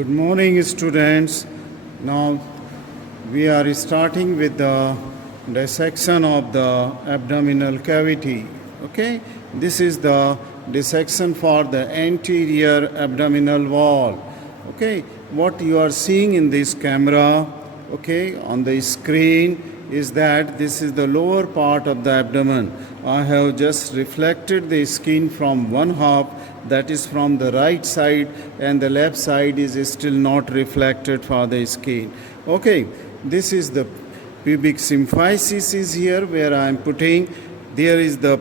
Good morning, students. Now we are starting with the dissection of the abdominal cavity. Okay, this is the dissection for the anterior abdominal wall. Okay, what you are seeing in this camera, okay, on the screen is that this is the lower part of the abdomen. I have just reflected the skin from one half, that is from the right side, and the left side is still not reflected for the skin. Okay, this is the pubic symphysis is here where I am putting. There is the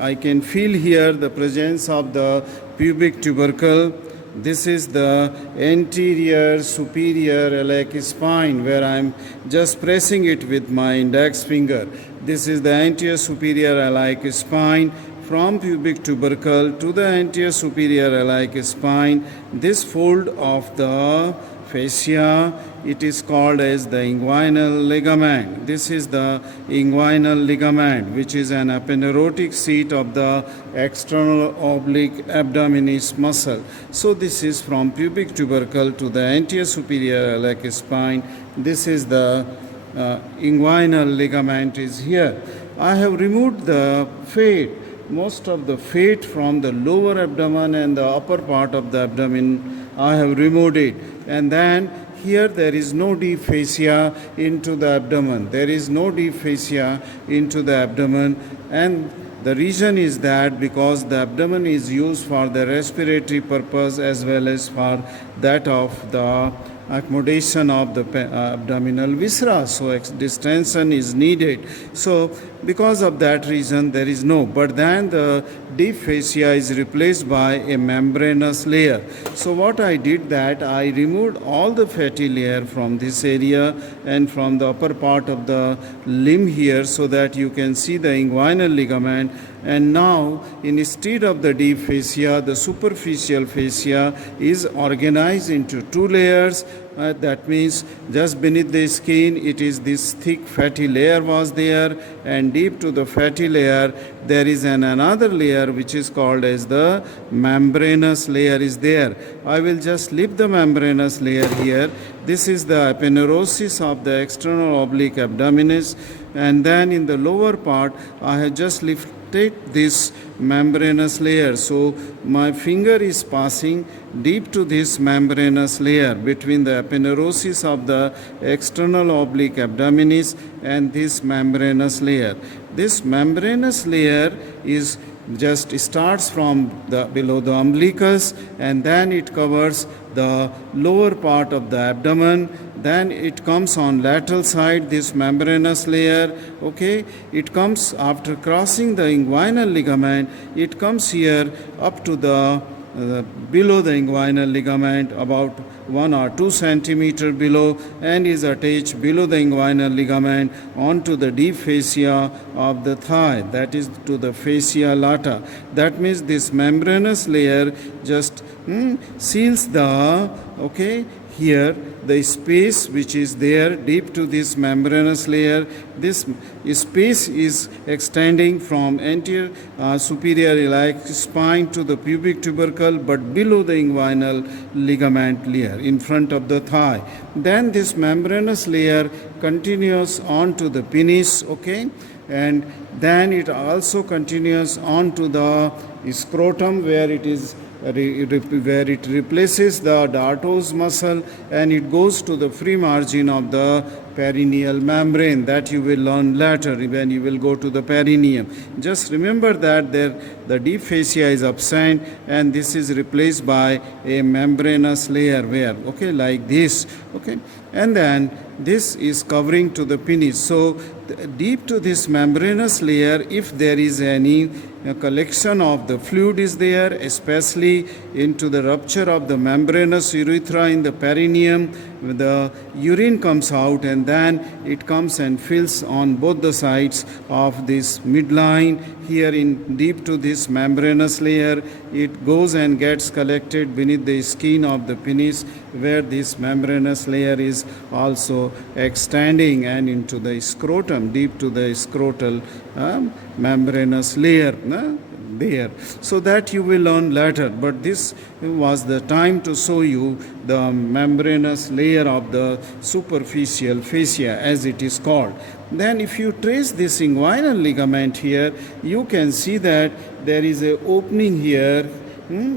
I can feel here the presence of the pubic tubercle. This is the anterior superior iliac spine where I am just pressing it with my index finger. This is the anterior superior iliac spine. From pubic tubercle to the anterior superior iliac spine, this fold of the fascia, it is called as the inguinal ligament. This is the inguinal ligament, which is an aponeurotic seat of the external oblique abdominis muscle. So this is from pubic tubercle to the anterior superior iliac spine. This is the inguinal ligament is here. I have removed the most of the fat from the lower abdomen and the upper part of the abdomen. I have removed it, and then here there is no deep fascia into the abdomen. There is no deep fascia into the abdomen, and the reason is that because the abdomen is used for the respiratory purpose as well as for that of the accommodation of the abdominal viscera, so distension is needed. So because of that reason there is no, but then the deep fascia is replaced by a membranous layer. So what I did that I removed all the fatty layer from this area and from the upper part of the limb here so that you can see the inguinal ligament. And now instead of the deep fascia, the superficial fascia is organized into two layers. That means just beneath the skin it is this thick fatty layer was there, and deep to the fatty layer there is another layer which is called as the membranous layer is there. I will just leave the membranous layer here. This is the aponeurosis of the external oblique abdominis, and then in the lower part I have just lifted this membranous layer. So my finger is passing deep to this membranous layer between the aponeurosis of the external oblique abdominis and this membranous layer. This membranous layer is just starts from the below the umbilicus, and then it covers the lower part of the abdomen. Then it comes on lateral side, this membranous layer. Okay, it comes after crossing the inguinal ligament. It comes here up to the below the inguinal ligament, about 1 or 2 centimeter below, and is attached below the inguinal ligament onto the deep fascia of the thigh, that is to the fascia lata. That means this membranous layer just seals the here the space which is there deep to this membranous layer. This space is extending from anterior superior iliac spine to the pubic tubercle, but below the inguinal ligament layer in front of the thigh. Then this membranous layer continues on to the penis, and then it also continues on to the scrotum where it is where it replaces the dartos muscle, and it goes to the free margin of the perineal membrane. That you will learn later when you will go to the perineum. Just remember that the deep fascia is absent, and this is replaced by a membranous layer where like this, and then this is covering to the penis. So deep to this membranous layer, if there is any collection of the fluid is there, especially into the rupture of the membranous urethra in the perineum, the urine comes out, and then it comes and fills on both the sides of this midline here in deep to this membranous layer. It goes and gets collected beneath the skin of the penis, where this membranous layer is also extending and into the scrotum, deep to the scrotal membranous layer. there, so that you will learn later, but this was the time to show you the membranous layer of the superficial fascia, as it is called. Then if you trace this inguinal ligament here, you can see that there is a opening here,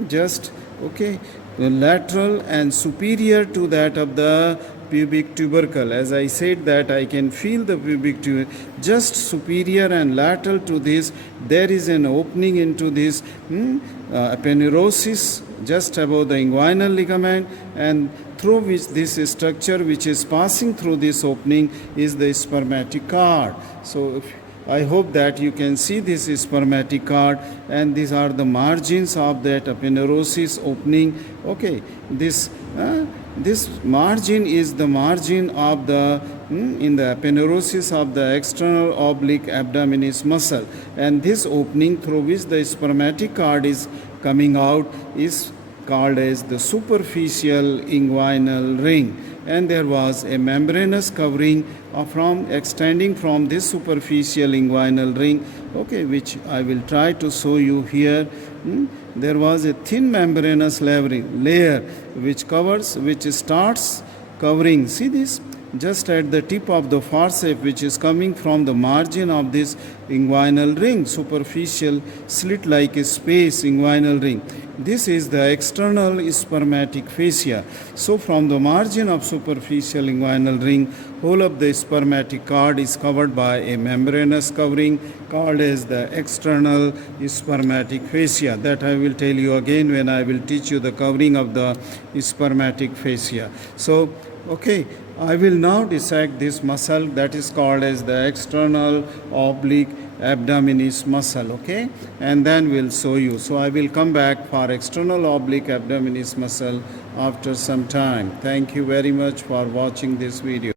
just okay, lateral and superior to that of the pubic tubercle. As I said that I can feel the pubic tubercle, just superior and lateral to this, there is an opening into this aponeurosis just above the inguinal ligament, and through which this structure which is passing through this opening is the spermatic cord. So I hope that you can see this spermatic cord, and these are the margins of that aponeurosis opening. Okay, this margin is the margin of the in the aponeurosis of the external oblique abdominis muscle, and this opening through which the spermatic cord is coming out is called as the superficial inguinal ring. And there was a membranous covering from extending from this superficial inguinal ring, okay, which I will try to show you here. There was a thin membranous layer which starts covering, see this, just at the tip of the forceps, which is coming from the margin of this inguinal ring, superficial slit-like space inguinal ring. This is the external spermatic fascia. So from the margin of superficial inguinal ring, whole of the spermatic cord is covered by a membranous covering called as the external spermatic fascia. That I will tell you again when I will teach you the covering of the spermatic fascia. So, okay, I will now dissect this muscle that is called as the external oblique abdominis muscle, okay, and then we'll show you. So I will come back for external oblique abdominis muscle after some time. Thank you very much for watching this video.